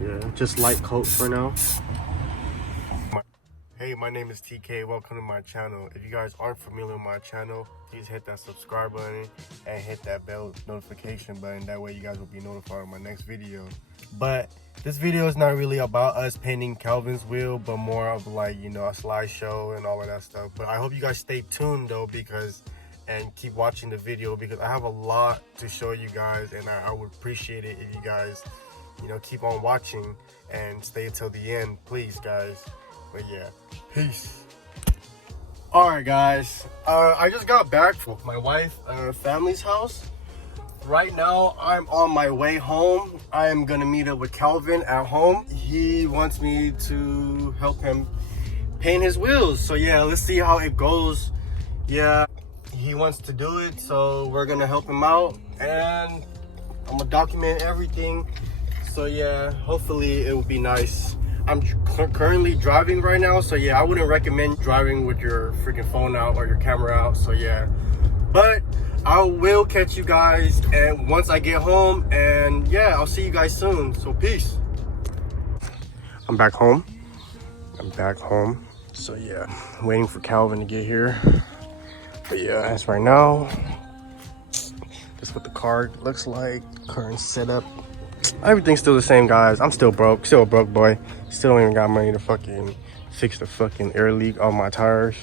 Yeah, just light coat for now. Hey, my name is TK. Welcome to my channel. If you guys aren't familiar with my channel, please hit that subscribe button and hit that bell notification button. That way you guys will be notified of my next video. But this video is not really about us painting Calvin's wheel, but more of like, you know, a slideshow and all of that stuff. But I hope you guys stay tuned though, and keep watching the video, because I have a lot to show you guys, and I would appreciate it if you guys, you know, keep on watching and stay till the end, please guys. But yeah, peace. All right guys, I just got back from my wife family's house. Right now I'm on my way home. I am gonna meet up with Calvin at home. He wants me to help him paint his wheels, so yeah, let's see how it goes. Yeah, he wants to do it, so we're gonna help him out, and I'm gonna document everything. So yeah, hopefully it will be nice. I'm currently driving right now, so yeah, I wouldn't recommend driving with your freaking phone out or your camera out, so yeah. But I will catch you guys and once I get home, and yeah, I'll see you guys soon, so peace. I'm back home. So yeah, waiting for Calvin to get here. But yeah, as right now, that's what the car looks like, current setup. Everything's still the same, guys. I'm still broke, still a broke boy. Still ain't got money to fucking fix the fucking air leak on my tires.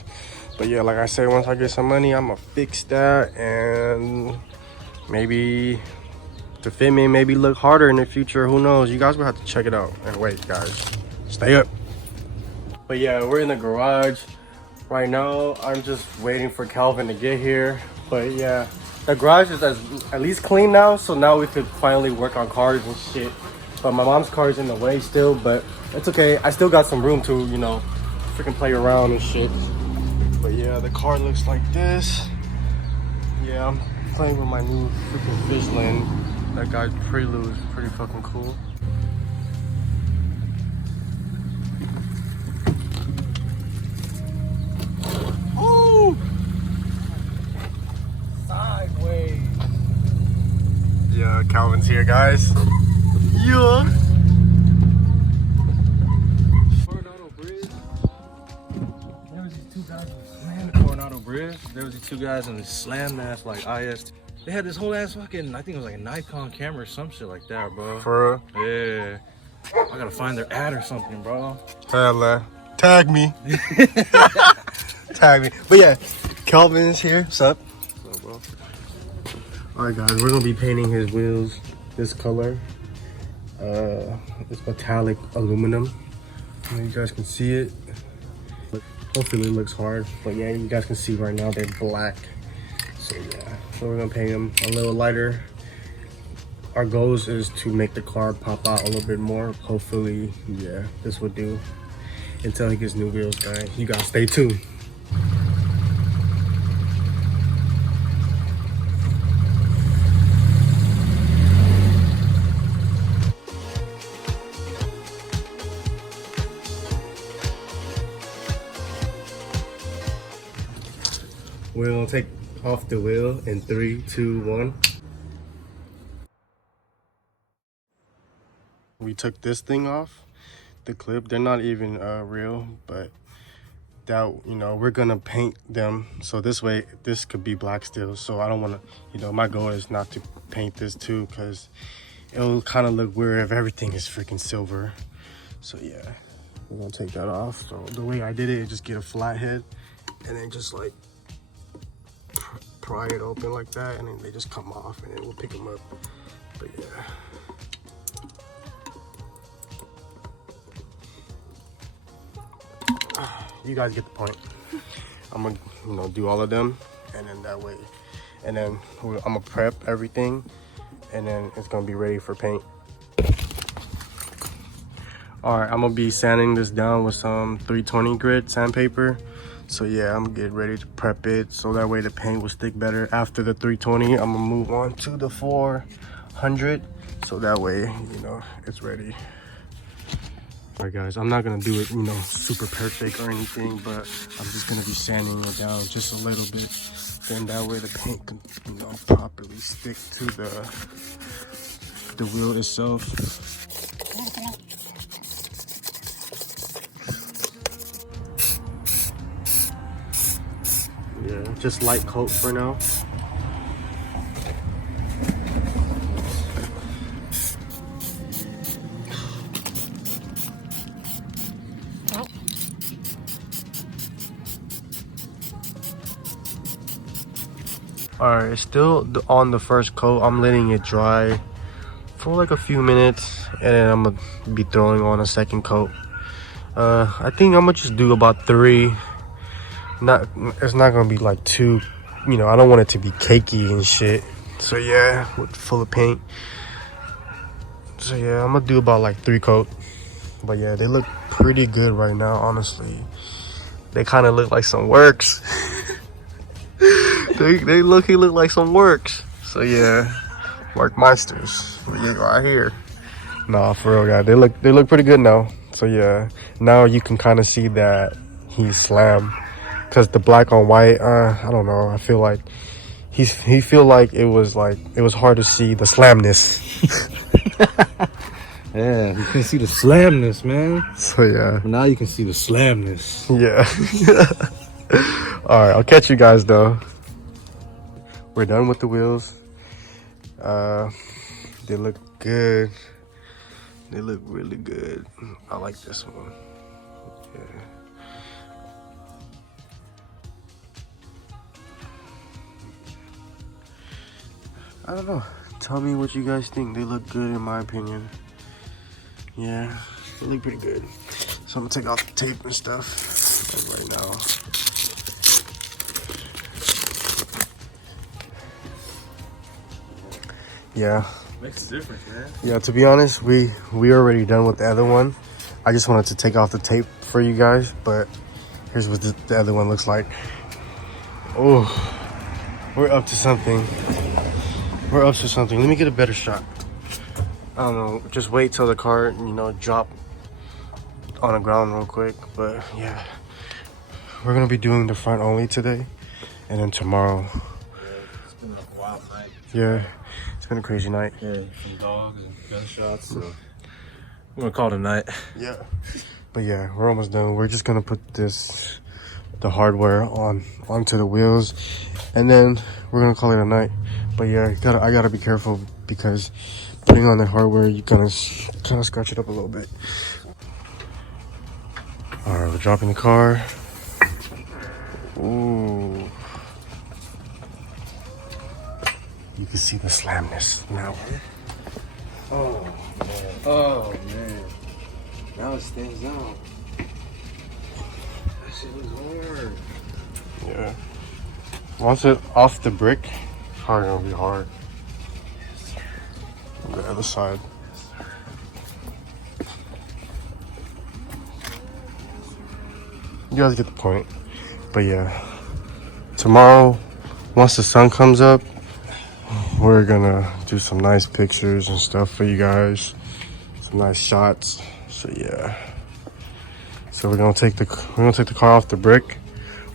But yeah, like I said, once I get some money, I'm gonna fix that, and maybe to fit me, maybe look harder in the future. Who knows? You guys will have to check it out. And wait, guys, stay up. But yeah, we're in the garage right now. I'm just waiting for Calvin to get here. But yeah, the garage is at least clean now, so now we could finally work on cars and shit. But my mom's car is in the way still, but it's okay. I still got some room to, you know, freaking play around and shit. But yeah, the car looks like this. Yeah, I'm playing with my new freaking Fishland. That guy's Prelude is pretty fucking cool. Oh! Sideways. Yeah, Calvin's here, guys. Yeah. There was these two guys on this slam ass like IS. They had this whole ass fucking, I think it was like a Nikon camera or some shit like that, bro. For real? Yeah. I gotta find their ad or something, bro. Hella. Tag me. Tag me. But yeah, Calvin's here. What's up? What's up, bro? Alright guys, we're gonna be painting his wheels this color. It's metallic aluminum. You guys can see it. Hopefully it looks hard, but yeah, you guys can see right now they're black. So yeah, so we're gonna paint them a little lighter. Our goals is to make the car pop out a little bit more. Hopefully, yeah, this will do until he gets new wheels, guys. You gotta stay tuned. We're gonna take off the wheel in 3, 2, 1. We took this thing off, the clip. They're not even real, but that, you know, we're gonna paint them so this way this could be black still. So I don't want to, you know, my goal is not to paint this too, because it'll kind of look weird if everything is freaking silver. So yeah, we're gonna take that off. So the way I did it is just get a flat head and then just like pry it open like that, and then they just come off, and then we'll pick them up. But yeah, you guys get the point. I'm gonna, you know, do all of them, and then that way, and then I'm gonna prep everything, and then it's gonna be ready for paint. All right, I'm gonna be sanding this down with some 320 grit sandpaper. So yeah, I'm getting ready to prep it so that way the paint will stick better. After the 320, I'm gonna move on to the 400, so that way, you know, it's ready. All right guys, I'm not gonna do it, you know, super perfect or anything, but I'm just gonna be sanding it down just a little bit. Then that way the paint can, you know, properly stick to the wheel itself. just light coat for now. Alright, it's still on the first coat. I'm letting it dry for like a few minutes, and then I'm gonna be throwing on a second coat. I think I'm gonna just do about 3. It's not gonna be like too, you know, I don't want it to be cakey and shit. So yeah, full of paint. So yeah, I'm gonna do about like 3 coats. But yeah, they look pretty good right now, honestly. They kind of look like some works. they look like some works. So yeah, Workmeisters right here. Nah, for real, guys, they look pretty good now. So yeah, now you can kind of see that he's slammed, because the black on white, I don't know, I feel like he feel like it was hard to see the slamness. Yeah, you can see the slamness, man. So yeah, now you can see the slamness. Yeah. All right, I'll catch you guys though. We're done with the wheels. They look good. They look really good. I like this one. Yeah. I don't know. Tell me what you guys think. They look good in my opinion. Yeah, they look pretty good. So I'm gonna take off the tape and stuff like right now. Yeah. Makes a difference, man. Yeah, to be honest, we already done with the other one. I just wanted to take off the tape for you guys, but here's what the other one looks like. Oh, we're up to something. We're up to something. Let me get a better shot. I don't know, just wait till the car, you know, drop on the ground real quick. But yeah, we're gonna be doing the front only today, and then tomorrow. Yeah, it's been a wild night. Yeah, it's been a crazy night. Yeah, some dogs and gunshots. So we're gonna call it a night. Yeah, but yeah, we're almost done. We're just gonna put the hardware onto the wheels, and then we're gonna call it a night. But yeah, I gotta be careful, because putting on the hardware, you kind of scratch it up a little bit. All right, we're dropping the car. Ooh, you can see the slamness now. Oh man. Oh man. Now it stands out. That shit looks hard. Yeah. Once it off the brick, it's probably gonna be hard. On the other side. You guys get the point. But yeah, tomorrow, once the sun comes up, we're gonna do some nice pictures and stuff for you guys. Some nice shots. So yeah. So we're gonna take the car off the brick.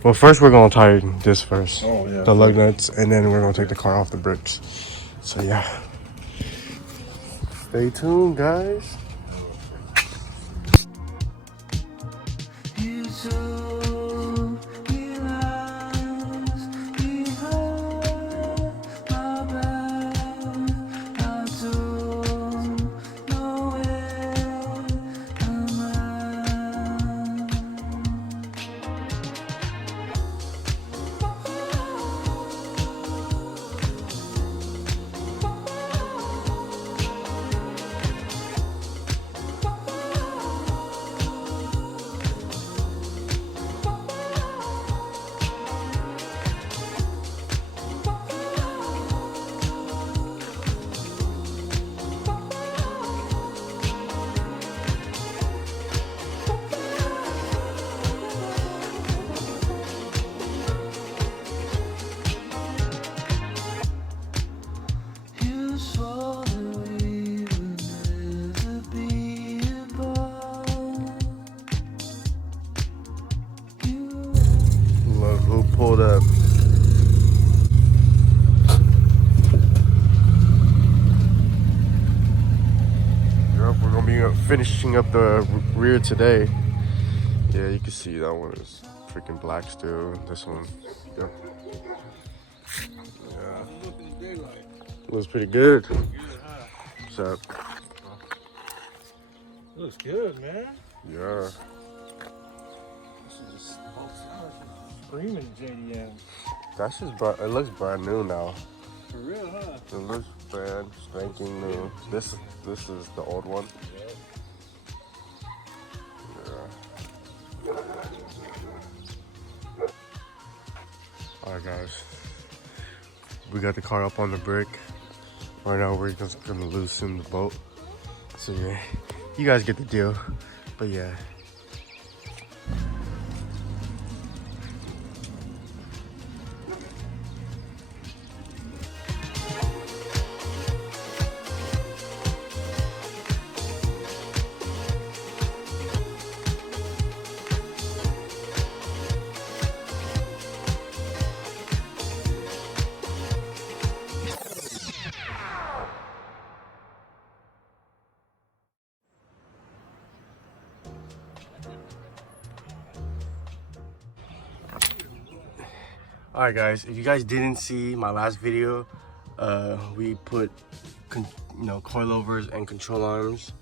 Well, first we're gonna tie this first. Oh yeah. The lug nuts, and then we're gonna take the car off the bricks. So yeah. Stay tuned, guys. Look who pulled up. Yep, we're gonna be finishing up the rear today. Yeah, you can see that one is freaking black still. This one. Yep. Yeah. Looks pretty good. What's up? Looks good, man. Yeah. Screaming JDM. That's just brand. It looks brand new now. For real, huh? It looks brand spanking new. This is the old one. Yeah. Alright guys. We got the car up on the brick. Right now we're just gonna loosen the boat. So yeah, you guys get the deal. But yeah. Alright guys, if you guys didn't see my last video, we put coilovers and control arms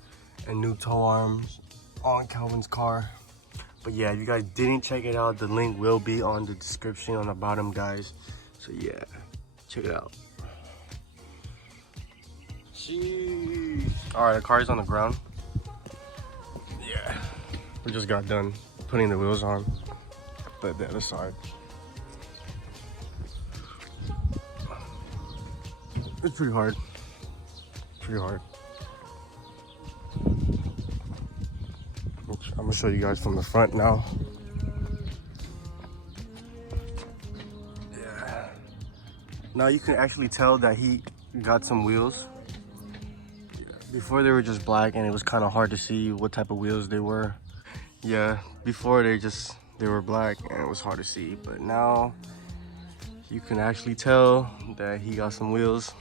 and new tow arms on Calvin's car. But yeah, if you guys didn't check it out, the link will be on the description on the bottom, guys. So yeah, check it out. Jeez. Alright, the car is on the ground. Yeah, we just got done putting the wheels on the other side. It's pretty hard. Pretty hard. I'm gonna show you guys from the front now. Yeah. Now you can actually tell that he got some wheels. Yeah. Before they were just black and it was kind of hard to see what type of wheels they were. Yeah, before they were black and it was hard to see, but now you can actually tell that he got some wheels.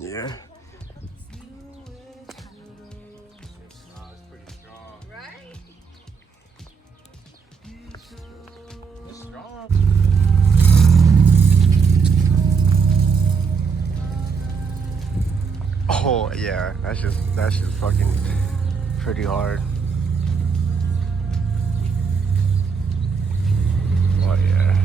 Yeah. It's pretty strong. Right? It's strong. Oh yeah, that's just fucking pretty hard. Oh yeah.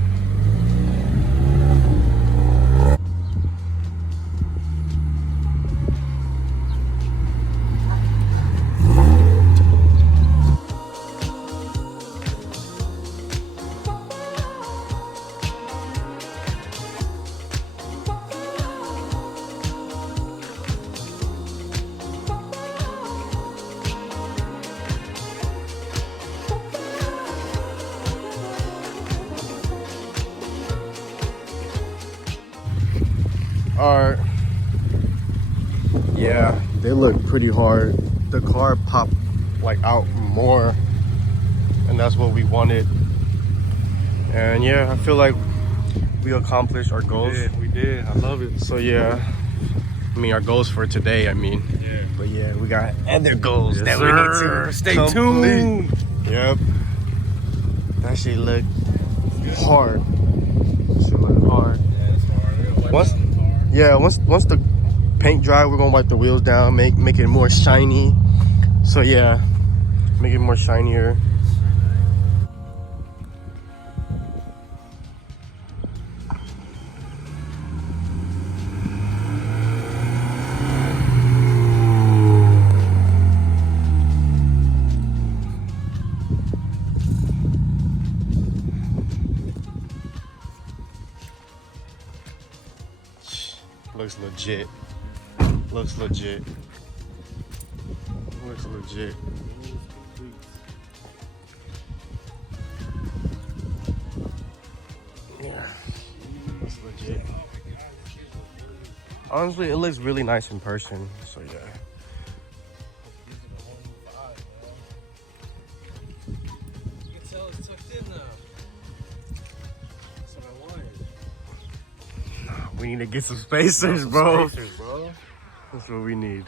Alright. Yeah, they look pretty hard. The car popped like out more, and that's what we wanted. And yeah, I feel like we accomplished our goals. We did. I love it. So yeah, I mean our goals for today. I mean, Yeah. but yeah, we got other goals Yes, that sir. we need to Stay complete. tuned. Yep. That shit look hard. That shit look hard. Yeah, it's hard. Once the paint dry, we're gonna wipe the wheels down, make it more shiny. So yeah, make it more shinier. Looks legit. Looks legit. Looks legit. Yeah. Looks legit. Honestly, it looks really nice in person. So yeah. You can tell it's tucked in now. That's what I wanted. We need to get some spacers, bro. Spacers, bro. That's what we need.